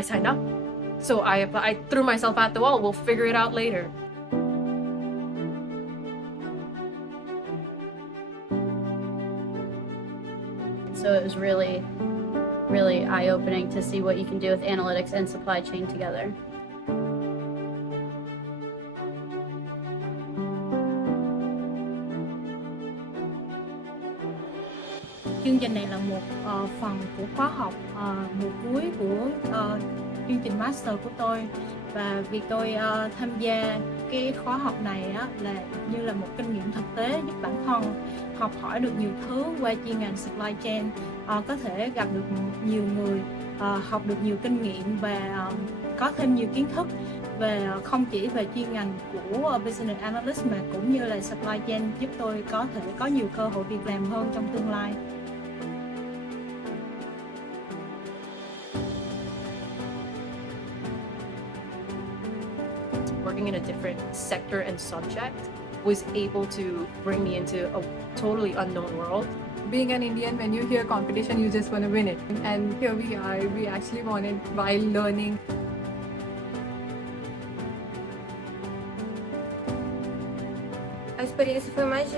I signed up. So I threw myself at the wall. We'll figure it out later. So it was really, really eye-opening to see what you can do with analytics and supply chain together. Chương trình này là một phần của khóa học mùa cuối của chương trình master của tôi, và việc tôi tham gia cái khóa học này á, là như là một kinh nghiệm thực tế giúp bản thân học hỏi được nhiều thứ qua chuyên ngành supply chain, có thể gặp được nhiều người, học được nhiều kinh nghiệm và có thêm nhiều kiến thức về không chỉ về chuyên ngành của business analyst mà cũng như là supply chain, giúp tôi có thể có nhiều cơ hội việc làm hơn trong tương lai. Working in a different sector and subject was able to bring me into a totally unknown world. Being an Indian, when you hear competition, you just want to win it. And here we are, we actually won it while learning. A experiência foi mais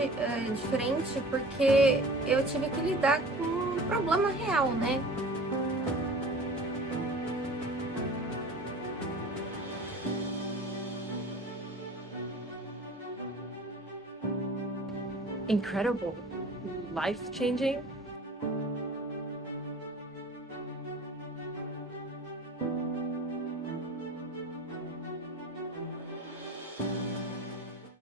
diferente porque eu tive que lidar com um problema real, né? Incredible, life-changing.